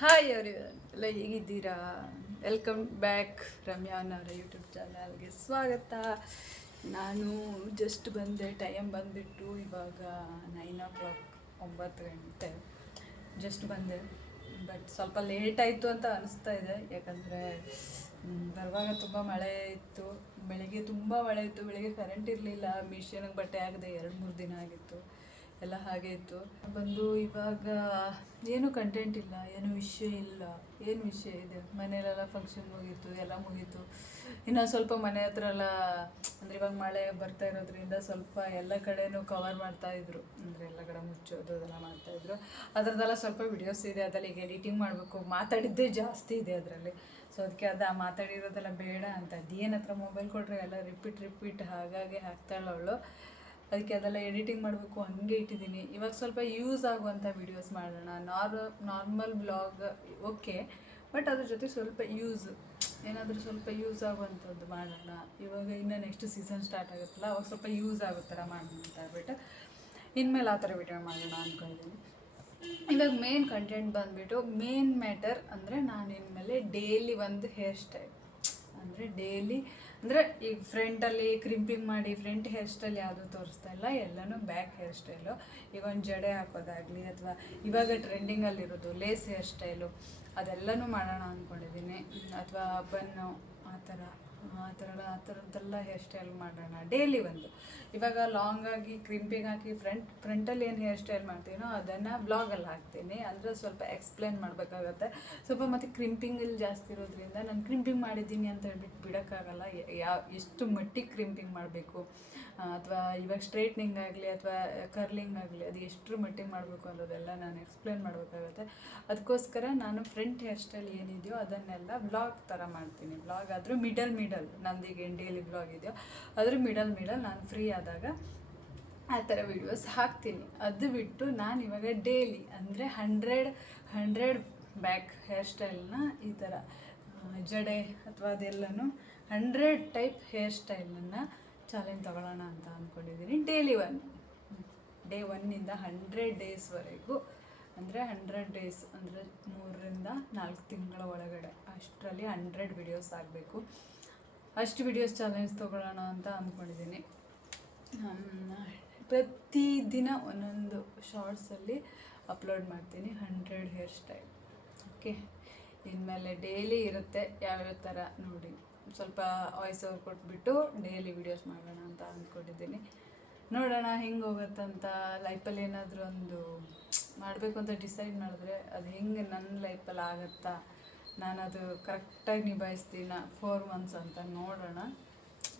Hi ಅವ್ರಿ ಎಲ್ಲ ಹೇಗಿದ್ದೀರಾ? ವೆಲ್ಕಮ್ ಬ್ಯಾಕ್ ರಮ್ಯಾನವರ ಯೂಟ್ಯೂಬ್ ಚಾನಲ್ಗೆ ಸ್ವಾಗತ. ನಾನು ಜಸ್ಟ್ ಬಂದೆ ಟೈಮ್ ಬಂದುಬಿಟ್ಟು ಇವಾಗ ನೈನ್ ಓ ಕ್ಲಾಕ್ ಒಂಬತ್ತು ಗಂಟೆ. ಜಸ್ಟ್ ಬಂದೆ ಬಟ್ ಸ್ವಲ್ಪ ಲೇಟ್ ಆಯಿತು ಅಂತ ಅನಿಸ್ತಾ ಇದೆ. ಯಾಕಂದರೆ ಬರುವಾಗ ತುಂಬ ಮಳೆ ಇತ್ತು. ಬೆಳಿಗ್ಗೆ ತುಂಬ ಮಳೆ ಇತ್ತು. ಬೆಳಿಗ್ಗೆ ಕರೆಂಟ್ ಇರಲಿಲ್ಲ. ಮಿಷಿನಿಗೆ ಬಟ್ಟೆ ಆಗದೆ ಎರಡು ಮೂರು ದಿನ ಆಗಿತ್ತು. ಎಲ್ಲ ಹಾಗೆ ಇತ್ತು. ಬಂದು ಇವಾಗ ಏನು ಕಂಟೆಂಟ್ ಇಲ್ಲ, ಏನು ವಿಷಯ ಇಲ್ಲ, ಏನು ವಿಷಯ ಇದೆ. ಮನೇಲೆಲ್ಲ ಫಂಕ್ಷನ್ ಮುಗೀತು, ಎಲ್ಲ ಮುಗೀತು. ಇನ್ನು ಸ್ವಲ್ಪ ಮನೆ ಹತ್ರ ಎಲ್ಲ ಅಂದರೆ ಇವಾಗ ಮಳೆ ಬರ್ತಾ ಇರೋದ್ರಿಂದ ಸ್ವಲ್ಪ ಎಲ್ಲ ಕಡೆನೂ ಕವರ್ ಮಾಡ್ತಾ ಇದ್ರು. ಅಂದರೆ ಎಲ್ಲ ಕಡೆ ಮುಚ್ಚೋದು, ಅದೆಲ್ಲ ಮಾಡ್ತಾ ಇದ್ರು. ಅದರದ್ದೆಲ್ಲ ಸ್ವಲ್ಪ ವಿಡಿಯೋಸ್ ಇದೆ, ಅದರಲ್ಲಿ ಈಗ ಎಡಿಟಿಂಗ್ ಮಾಡಬೇಕು. ಮಾತಾಡಿದ್ದೇ ಜಾಸ್ತಿ ಇದೆ ಅದರಲ್ಲಿ. ಸೊ ಅದಕ್ಕೆ ಅದು ಆ ಮಾತಾಡಿರೋದೆಲ್ಲ ಬೇಡ ಅಂತ. ಅದೇನತ್ರ ಮೊಬೈಲ್ ಕೊಟ್ಟರೆ ಎಲ್ಲ ರಿಪೀಟ್ ರಿಪೀಟ್ ಹಾಗಾಗಿ ಹಾಕ್ತಾಳೆ ಅವಳು. ಅದಕ್ಕೆ ಅದೆಲ್ಲ ಎಡಿಟಿಂಗ್ ಮಾಡಬೇಕು, ಹಂಗೆ ಇಟ್ಟಿದ್ದೀನಿ. ಇವಾಗ ಸ್ವಲ್ಪ ಯೂಸ್ ಆಗುವಂಥ ವಿಡಿಯೋಸ್ ಮಾಡೋಣ. Nor normal blog okay. But ಅದ್ರ ಜೊತೆ ಸ್ವಲ್ಪ ಯೂಸ್, ಏನಾದರೂ ಸ್ವಲ್ಪ ಯೂಸ್ ಆಗುವಂಥದ್ದು ಮಾಡೋಣ. ಇವಾಗ ಇನ್ನು ನೆಕ್ಸ್ಟ್ ಸೀಸನ್ ಸ್ಟಾರ್ಟ್ ಆಗುತ್ತಲ್ಲ, ಅವಾಗ ಸ್ವಲ್ಪ ಯೂಸ್ ಆಗೋ ಥರ ಮಾಡೋಣ ಅಂತ ಹೇಳ್ಬಿಟ್ಟು ಇನ್ಮೇಲೆ ಆ ಥರ ವಿಡಿಯೋ ಮಾಡೋಣ ಅಂದ್ಕೊಂಡಿದ್ದೀನಿ ಇವಾಗ ಮೇನ್ ಕಂಟೆಂಟ್ ಬಂದುಬಿಟ್ಟು ಮೇನ್ ಮ್ಯಾಟರ್ ಅಂದರೆ ನಾನು ಇನ್ಮೇಲೆ ಡೈಲಿ ಒಂದು ಹೇರ್ ಸ್ಟೈಲ್ ಅಂದರೆ ಡೈಲಿ ಅಂದರೆ ಈಗ ಫ್ರಂಟಲ್ಲಿ ಕ್ರಿಂಪಿಂಗ್ ಮಾಡಿ ಫ್ರಂಟ್ ಹೇರ್ ಸ್ಟೈಲ್ ಯಾವುದು ತೋರಿಸ್ತಾ ಇಲ್ಲ, ಎಲ್ಲನೂ ಬ್ಯಾಕ್ ಹೇರ್ ಸ್ಟೈಲು ಈಗ ಒಂದು ಜಡೆ ಹಾಕೋದಾಗಲಿ ಅಥವಾ ಇವಾಗ ಟ್ರೆಂಡಿಂಗಲ್ಲಿರೋದು ಲೇಸ್ ಹೇರ್ ಸ್ಟೈಲು ಅದೆಲ್ಲನೂ ಮಾಡೋಣ ಅಂದ್ಕೊಂಡಿದ್ದೀನಿ ಅಥವಾ ಬನ್ನು ಆ ಥರ. ಆ ಥರ ಆ ಥರದ್ದೆಲ್ಲ ಹೇರ್ ಸ್ಟೈಲ್ ಮಾಡೋಣ. ಡೈಲಿ ಒಂದು. ಇವಾಗ ಆಗಿ ಕ್ರಿಂಪಿಂಗ್ ಹಾಕಿ ಫ್ರಂಟ್ ಫ್ರಂಟಲ್ಲಿ ಏನು ಹೇರ್ ಸ್ಟೈಲ್ ಮಾಡ್ತೀನೋ ಅದನ್ನು ಬ್ಲಾಗಲ್ಲಿ ಹಾಕ್ತೀನಿ. ಅಂದರೆ ಸ್ವಲ್ಪ ಎಕ್ಸ್ಪ್ಲೇನ್ ಮಾಡಬೇಕಾಗತ್ತೆ. ಸ್ವಲ್ಪ ಮತ್ತು ಕ್ರಿಂಪಿಂಗಲ್ಲಿ ಜಾಸ್ತಿ ಇರೋದ್ರಿಂದ ನಾನು ಕ್ರಿಂಪಿಂಗ್ ಮಾಡಿದ್ದೀನಿ ಅಂತ ಹೇಳ್ಬಿಟ್ಟು ಬಿಡೋಕ್ಕಾಗಲ್ಲ. ಯಾವ ಎಷ್ಟು ಮಟ್ಟಿಗೆ ಕ್ರಿಂಪಿಂಗ್ ಮಾಡಬೇಕು? ಅಥವಾ ಇವಾಗ ಸ್ಟ್ರೈಟ್ನಿಂಗ್ ಆಗಲಿ ಅಥವಾ ಕರ್ಲಿಂಗ್ ಆಗಲಿ ಅದು ಎಷ್ಟರ ಮಟ್ಟಿಗೆ ಮಾಡಬೇಕು ಅನ್ನೋದೆಲ್ಲ ನಾನು ಎಕ್ಸ್ಪ್ಲೇನ್ ಮಾಡಬೇಕಾಗುತ್ತೆ. ಅದಕ್ಕೋಸ್ಕರ ನಾನು ಫ್ರಂಟ್ ಹೇರ್ ಸ್ಟೈಲ್ ಏನಿದೆಯೋ ಅದನ್ನೆಲ್ಲ ಬ್ಲಾಗ್ ಥರ ಮಾಡ್ತೀನಿ. ಬ್ಲಾಗ್ ಆದರೂ ಮಿಡಲ್ ಮಿಡಲ್ ನಂದು ಈಗ ಡೈಲಿ ಬ್ಲಾಗ್ ಇದೆಯೋ ಅದ್ರ ಮಿಡಲ್ ಮಿಡಲ್ ನಾನು ಫ್ರೀ ಆದಾಗ ಆ ಥರ ವಿಡಿಯೋಸ್ ಹಾಕ್ತೀನಿ. ಅದು ಬಿಟ್ಟು ನಾನು ಇವಾಗ ಡೈಲಿ ಅಂದರೆ ಹಂಡ್ರೆಡ್ ಹಂಡ್ರೆಡ್ ಬ್ಯಾಕ್ ಹೇರ್ ಸ್ಟೈಲ್ನ ಈ ಥರ ಜಡೆ ಅಥವಾ ಅದೆಲ್ಲನೂ ಹಂಡ್ರೆಡ್ ಟೈಪ್ ಹೇರ್ ಸ್ಟೈಲನ್ನು ಚಾಲೆಂಜ್ ತಗೊಳ್ಳೋಣ ಅಂತ ಅಂದ್ಕೊಂಡಿದ್ದೀನಿ ಡೇಲಿ ಒನ್ ಡೇ ಒನ್ನಿಂದ ಹಂಡ್ರೆಡ್ ಡೇಸ್ವರೆಗೂ ಅಂದರೆ ಹಂಡ್ರೆಡ್ ಡೇಸ್ ಅಂದರೆ ಮೂರರಿಂದ ನಾಲ್ಕು ತಿಂಗಳ ಒಳಗಡೆ. ಅಷ್ಟರಲ್ಲಿ ಹಂಡ್ರೆಡ್ ವಿಡಿಯೋಸ್ ಆಗಬೇಕು. ಅಷ್ಟು ವಿಡಿಯೋಸ್ ಚಾಲೆಂಜ್ ತೊಗೊಳ್ಳೋಣ ಅಂತ ಅಂದ್ಕೊಂಡಿದ್ದೀನಿ ಪ್ರತಿದಿನ ಒಂದೊಂದು ಶಾರ್ಟ್ಸಲ್ಲಿ ಅಪ್ಲೋಡ್ ಮಾಡ್ತೀನಿ. ಹಂಡ್ರೆಡ್ ಹೇರ್ ಸ್ಟೈಲ್ ಓಕೆ ಇನ್ಮೇಲೆ ಡೈಲಿ ಇರುತ್ತೆ. ಯಾವ್ಯಾವ ಥರ ನೋಡಿ. ಸ್ವಲ್ಪ ವಾಯ್ಸ್ ಓವರ್ ಕೊಟ್ಬಿಟ್ಟು ಡೈಲಿ ವೀಡಿಯೋಸ್ ಮಾಡೋಣ ಅಂತ ಅಂದ್ಕೊಂಡಿದ್ದೀನಿ. ನೋಡೋಣ ಹೆಂಗೆ ಹೋಗುತ್ತಂತ ಲೈಫಲ್ಲಿ ಏನಾದರೂ ಒಂದು ಮಾಡಬೇಕು ಅಂತ ಡಿಸೈಡ್ ಮಾಡಿದ್ರೆ ಅದು ಹೆಂಗೆ ನನ್ನ ಲೈಫಲ್ಲಿ ಆಗುತ್ತಾ? ನಾನು ಅದು ಕರೆಕ್ಟಾಗಿ ನಿಭಾಯಿಸ್ತೀನ ಫೋರ್ ಮಂತ್ಸ್ ಅಂತ ನೋಡೋಣ.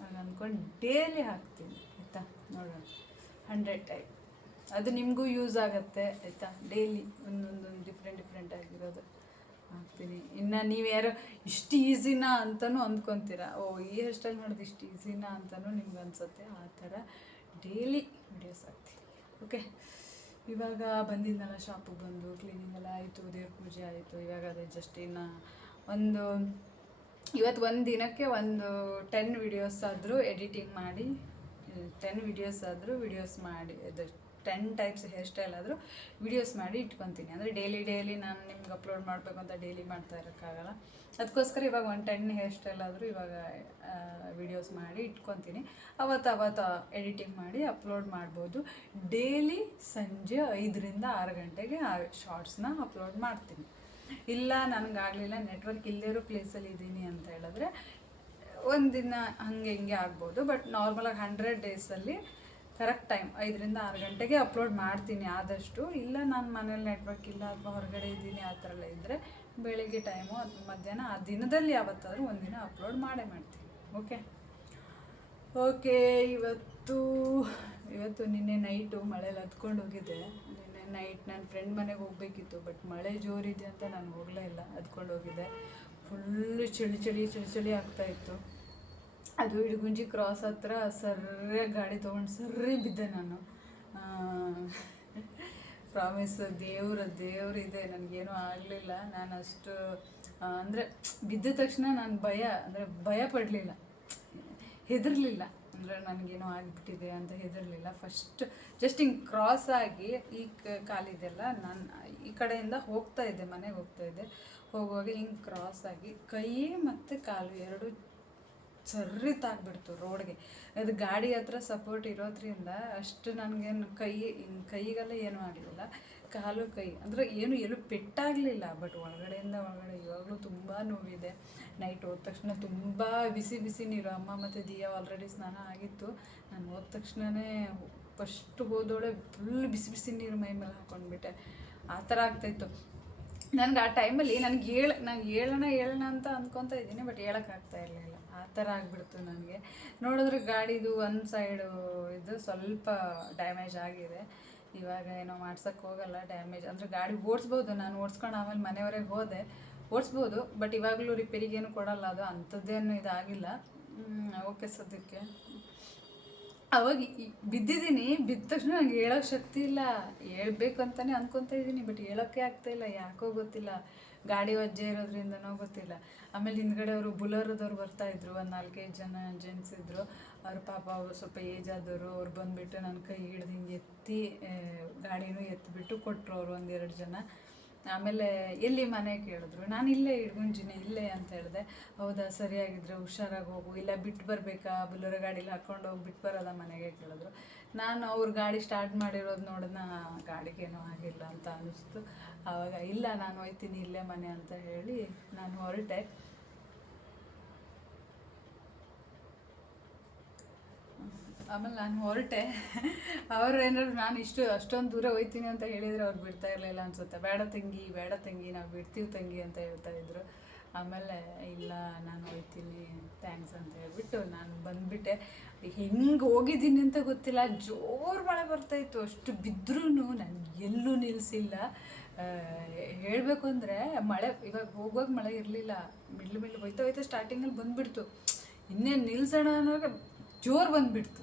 ಹಾಗೆ ಅಂದ್ಕೊಂಡು ಡೈಲಿ ಹಾಕ್ತೀನಿ, ಆಯಿತಾ? ನೋಡೋಣ. ಹಂಡ್ರೆಡ್ ಟೈಪ್ ಅದು ನಿಮಗೂ ಯೂಸ್ ಆಗುತ್ತೆ, ಆಯಿತಾ? ಡೈಲಿ ಒಂದೊಂದೊಂದು ಡಿಫ್ರೆಂಟ್ ಡಿಫ್ರೆಂಟ್ ಆಗಿರೋದು. ಹಾಕ್ತೀನಿ ಇನ್ನು ನೀವು ಯಾರು ಇಷ್ಟು ಈಸಿನಾ ಅಂತಲೂ ಅಂದ್ಕೊತೀರ. ಓ, ಈ ಹೇರ್ ಸ್ಟೈಲ್ ಮಾಡೋದು ಇಷ್ಟು ಈಸಿನಾ ಅಂತಲೂ ನಿಮ್ಗೆ ಅನಿಸುತ್ತೆ. ಆ ಥರ ಡೈಲಿ ವಿಡಿಯೋಸ್ ಹಾಕ್ತೀನಿ. ಓಕೆ? ಇವಾಗ ಬಂದಿದ್ದೆಲ್ಲ ಶಾಪಿಗೆ ಬಂದು, ಕ್ಲೀನಿಂಗ್ ಎಲ್ಲ ಆಯಿತು, ದೇವ್ರ ಪೂಜೆ ಆಯಿತು. ಇವಾಗ ಅದೇ ಜಸ್ಟ್ ಇನ್ನು ಒಂದು ಇವತ್ತು ಒಂದು ದಿನಕ್ಕೆ ಒಂದು ಟೆನ್ ವಿಡಿಯೋಸ್ ಆದರೂ ಎಡಿಟಿಂಗ್ ಮಾಡಿ ಟೆನ್ ವಿಡಿಯೋಸ್ ಆದರೂ ವಿಡಿಯೋಸ್ ಮಾಡಿ, ಅದು ಟೆನ್ ಟೈಪ್ಸ್ ಹೇರ್ ಸ್ಟೈಲ್ ಆದರೂ ವೀಡಿಯೋಸ್ ಮಾಡಿ ಇಟ್ಕೊತೀನಿ. ಅಂದರೆ ಡೈಲಿ ಡೈಲಿ ನಾನು ನಿಮ್ಗೆ ಅಪ್ಲೋಡ್ ಮಾಡಬೇಕು ಅಂತ ಡೈಲಿ ಮಾಡ್ತಾ ಇರೋಕ್ಕಾಗಲ್ಲ. ಅದಕ್ಕೋಸ್ಕರ ಇವಾಗ ಒಂದು ಟೆನ್ ಹೇರ್ ಸ್ಟೈಲ್ ಆದರೂ ಇವಾಗ ವೀಡಿಯೋಸ್ ಮಾಡಿ ಇಟ್ಕೊತೀನಿ. ಅವತ್ತು ಅವತ್ತು ಎಡಿಟಿಂಗ್ ಮಾಡಿ ಅಪ್ಲೋಡ್ ಮಾಡ್ಬೋದು. ಡೈಲಿ ಸಂಜೆ ಐದರಿಂದ ಆರು ಗಂಟೆಗೆ ಆ ಶಾರ್ಟ್ಸ್ನ ಅಪ್ಲೋಡ್ ಮಾಡ್ತೀನಿ. ಇಲ್ಲ, ನನಗಾಗಲಿಲ್ಲ ನೆಟ್ವರ್ಕ್ ಇಲ್ಲೇರೋ ಪ್ಲೇಸಲ್ಲಿ ಇದ್ದೀನಿ ಅಂತ ಹೇಳಿದ್ರೆ ಒಂದಿನ ಹಂಗೆ ಹಿಂಗೆ ಆಗ್ಬೋದು. ಬಟ್ ನಾರ್ಮಲಾಗಿ ಹಂಡ್ರೆಡ್ ಡೇಸಲ್ಲಿ ಕರೆಕ್ಟ್ ಟೈಮ್ ಐದರಿಂದ ಆರು ಗಂಟೆಗೆ ಅಪ್ಲೋಡ್ ಮಾಡ್ತೀನಿ ಆದಷ್ಟು. ಇಲ್ಲ, ನಾನು ಮನೇಲಿ ನೆಟ್ವರ್ಕ್ ಇಲ್ಲ ಅಥವಾ ಹೊರಗಡೆ ಇದ್ದೀನಿ ಆ ಥರ ಎಲ್ಲ ಇದ್ದರೆ ಬೆಳಿಗ್ಗೆ ಟೈಮು ಅಥವಾ ಮಧ್ಯಾಹ್ನ ಆ ದಿನದಲ್ಲಿ ಯಾವತ್ತಾದರೂ ಒಂದಿನ ಅಪ್ಲೋಡ್ ಮಾಡೇ ಮಾಡ್ತೀನಿ. ಓಕೆ ಓಕೆ ಇವತ್ತು ಇವತ್ತು ನಿನ್ನೆ ನೈಟು ಮಳೇಲಿ ಹತ್ಕೊಂಡು ಹೋಗಿದ್ದೆ ನಿನ್ನೆ ನೈಟ್ ನನ್ನ ಫ್ರೆಂಡ್ ಮನೆಗೆ ಹೋಗ್ಬೇಕಿತ್ತು ಬಟ್ ಮಳೆ ಜೋರಿದೆ ಅಂತ ನಾನು ಹೋಗಲೇ ಇಲ್ಲ ಹತ್ಕೊಂಡು ಹೋಗಿದ್ದೆ ಫುಲ್ಲು ಚಳಿ ಚಳಿ ಚಳಿ ಚಳಿ ಆಗ್ತಾಯಿತ್ತು ಅದು ಇಡಗುಂಜಿ ಕ್ರಾಸ್ ಹತ್ರ ಸರ್ರೆ ಗಾಡಿ ತೊಗೊಂಡು ಸರ್ರಿ ಬಿದ್ದೆ ನಾನು. ಪ್ರಾಮಿಸ್ ದೇವ್ರ ದೇವ್ರಿದೆ ನನಗೇನು ಆಗಲಿಲ್ಲ. ನಾನು ಅಷ್ಟು ಅಂದರೆ ಬಿದ್ದ ತಕ್ಷಣ ನಾನು ಭಯ, ಅಂದರೆ ಭಯ ಪಡಲಿಲ್ಲ. ಹೆದರ್ಲಿಲ್ಲ. ಅಂದರೆ ನನಗೇನೋ ಆಗಿಬಿಟ್ಟಿದೆ ಅಂತ ಹೆದರಲಿಲ್ಲ. ಫಸ್ಟ್ ಜಸ್ಟ್ ಹಿಂಗೆ ಕ್ರಾಸ್ ಆಗಿ ಈ ಕಾಲಿದೆಲ್ಲ ನಾನು ಈ ಕಡೆಯಿಂದ ಹೋಗ್ತಾ ಇದ್ದೆ, ಮನೆಗೆ ಹೋಗ್ತಾ ಇದ್ದೆ. ಹೋಗುವಾಗ ಹಿಂಗೆ ಕ್ರಾಸ್ ಆಗಿ ಕೈ ಮತ್ತು ಕಾಲು ಎರಡು ಸರ್ರಿ ತಾಗ್ಬಿಡ್ತು ರೋಡ್ಗೆ. ಅದು ಗಾಡಿ ಹತ್ರ ಸಪೋರ್ಟ್ ಇರೋದ್ರಿಂದ ಅಷ್ಟು ನನಗೇನು ಕೈ ಕೈಗೆಲ್ಲ ಏನೂ ಆಗಲಿಲ್ಲ. ಕಾಲು, ಕೈ. ಅಂದರೆ ಏನು, ಎಲ್ಲೂ ಪೆಟ್ಟಾಗಲಿಲ್ಲ ಬಟ್ ಒಳಗಡೆಯಿಂದ ಒಳಗಡೆ ಇವಾಗಲೂ ತುಂಬ ನೋವಿದೆ. ನೈಟ್ ಹೋದ ತಕ್ಷಣ ತುಂಬ ಬಿಸಿ ಬಿಸಿ ನೀರು. ಅಮ್ಮ ಮತ್ತು ದಿಯಾ ಆಲ್ರೆಡಿ ಸ್ನಾನ ಆಗಿತ್ತು. ನಾನು ಹೋದ ತಕ್ಷಣವೇ ಫಸ್ಟ್ ಹೋದೋಳೆ ಫುಲ್ ಬಿಸಿ ಬಿಸಿ ನೀರು ಮೈ ಮೇಲೆ ಹಾಕೊಂಡ್ಬಿಟ್ಟೆ. ಆ ಥರ ಆಗ್ತಾಯಿತ್ತು ನನಗೆ ಆ ಟೈಮಲ್ಲಿ ನನಗೆ ಹೇಳ ನಾನು ಹೇಳೋಣ ಹೇಳೋಣ ಅಂತ ಅಂದ್ಕೊತಾ ಇದ್ದೀನಿ ಬಟ್ ಹೇಳೋಕ್ಕಾಗ್ತಾ ಇರಲಿಲ್ಲ. ಆ ಥರ ಆಗಿಬಿಡ್ತು ನನಗೆ. ನೋಡಿದ್ರೆ ಗಾಡಿದು ಒಂದು ಸೈಡು ಇದು ಸ್ವಲ್ಪ ಡ್ಯಾಮೇಜ್ ಆಗಿದೆ. ಇವಾಗ ಏನೋ ಮಾಡ್ಸೋಕ್ಕೆ ಹೋಗಲ್ಲ ಡ್ಯಾಮೇಜ್. ಅಂದರೆ ಗಾಡಿ ಓಡಿಸ್ಬೋದು, ನಾನು ಓಡಿಸ್ಕೊಂಡು ಆಮೇಲೆ ಮನೆಯವರೆಗೆ ಹೋದೆ. ಓಡಿಸ್ಬೋದು, ಬಟ್ ಇವಾಗಲೂ ರಿಪೇರಿಗೇನು ಕೊಡಲ್ಲ, ಅದು ಅಂಥದ್ದೇನು ಇದಾಗಿಲ್ಲ. ಓಕೆ ಸದ್ಯಕ್ಕೆ. ಅವಾಗ ಬಿದ್ದಿದ್ದೀನಿ, ಬಿದ್ದ ತಕ್ಷಣ ನಂಗೆ ಹೇಳೋಕೆ ಶಕ್ತಿ ಇಲ್ಲ. ಹೇಳ್ಬೇಕು ಅಂತಾನೆ ಅನ್ಕೊತಾ ಇದ್ದೀನಿ ಬಟ್ ಹೇಳೋಕ್ಕೆ ಆಗ್ತಾ ಇಲ್ಲ. ಯಾಕೋ ಗೊತ್ತಿಲ್ಲ. ಗಾಡಿ ಒಜ್ಜೆ ಇರೋದ್ರಿಂದನೋ ಗೊತ್ತಿಲ್ಲ. ಆಮೇಲೆ ಹಿಂದ್ಗಡೆ ಅವರು ಬುಲೋರದವ್ರು ಬರ್ತಾ ಇದ್ರು, ಒಂದು ನಾಲ್ಕೈದು ಜನ ಜೆಂಟ್ಸ್ ಇದ್ದರು ಅವ್ರ ಪಾಪ ಅವರು ಸ್ವಲ್ಪ ಏಜ್ ಆದವರು, ಅವ್ರು ಬಂದ್ಬಿಟ್ಟು ನನ್ನ ಕೈ ಹಿಡ್ದು ಹಿಂಗೆ ಎತ್ತಿ ಗಾಡಿನೂ ಎತ್ತಿಬಿಟ್ಟು ಕೊಟ್ಟರು ಅವರು ಒಂದೆರಡು ಜನ. ಆಮೇಲೆ ಎಲ್ಲಿ ಮನೆ ಕೇಳಿದ್ರು, ನಾನು ಇಲ್ಲೇ ಇಡ್ಗುಂಜಿನಿ, ಇಲ್ಲೇ ಅಂತ ಹೇಳಿದೆ, ಹೌದಾ, ಸರಿಯಾಗಿದ್ರೆ ಹುಷಾರಾಗಿ ಹೋಗು, ಇಲ್ಲ ಬಿಟ್ಟು ಬರಬೇಕಾ ಬುಲ್ಲರ ಗಾಡೀಲಿ ಹಾಕೊಂಡು ಹೋಗಿ ಬಿಟ್ಟು ಬರೋದ? ಮನೆಗೆ ಕೇಳಿದ್ರು. ನಾನು ಅವ್ರ ಗಾಡಿ ಸ್ಟಾರ್ಟ್ ಮಾಡಿರೋದು ನೋಡಿದ್ನ ಗಾಡಿಗೇನೂ ಆಗಿಲ್ಲ ಅಂತ ಅನ್ನಿಸ್ತು ಆವಾಗ ಇಲ್ಲ, ನಾನು ಹೋಯ್ತೀನಿ, ಇಲ್ಲೇ ಮನೆ ಅಂತ ಹೇಳಿ ನಾನು ಹೊರಟೆ. ಆಮೇಲೆ ನಾನು ಹೊರಟೆ. ಅವ್ರು ಏನಾದ್ರು ನಾನು ಇಷ್ಟು, ಅಷ್ಟೊಂದು ದೂರ ಹೋಯ್ತೀನಿ ಅಂತ ಹೇಳಿದರೆ ಅವ್ರು ಬಿಡ್ತಾ ಇರಲಿಲ್ಲ ಅನ್ಸುತ್ತೆ. ಬೇಡ ತಂಗಿ ಬೇಡ ತಂಗಿ, ನಾವು ಬಿಡ್ತೀವಿ ತಂಗಿ ಅಂತ ಹೇಳ್ತಾ ಇದ್ರು. ಆಮೇಲೆ ಇಲ್ಲ, ನಾನು ಹೋಯ್ತೀನಿ ಥ್ಯಾಂಕ್ಸ್ ಅಂತ ಹೇಳ್ಬಿಟ್ಟು ನಾನು ಬಂದುಬಿಟ್ಟೆ. ಹೆಂಗೆ ಹೋಗಿದ್ದೀನಿ ಅಂತ ಗೊತ್ತಿಲ್ಲ. ಜೋರು ಮಳೆ ಬರ್ತಾಯಿತ್ತು ಅಷ್ಟು ಬಿದ್ದರೂ ನಾನು ಎಲ್ಲೂ ನಿಲ್ಲಿಸಿಲ್ಲ ಹೇಳಬೇಕು ಅಂದರೆ ಮಳೆ, ಇವಾಗ ಹೋಗುವಾಗ ಮಳೆ ಇರಲಿಲ್ಲ. ಮಿಡ್ಲು ಮಿಡ್ಲು ಹೋಯ್ತಾ ಹೋಯ್ತಾ ಸ್ಟಾರ್ಟಿಂಗಲ್ಲಿ ಬಂದುಬಿಡ್ತು. ಇನ್ನೇನು ನಿಲ್ಸೋಣ ಅನ್ನೋಕೆ ಜೋರು ಬಂದುಬಿಡ್ತು.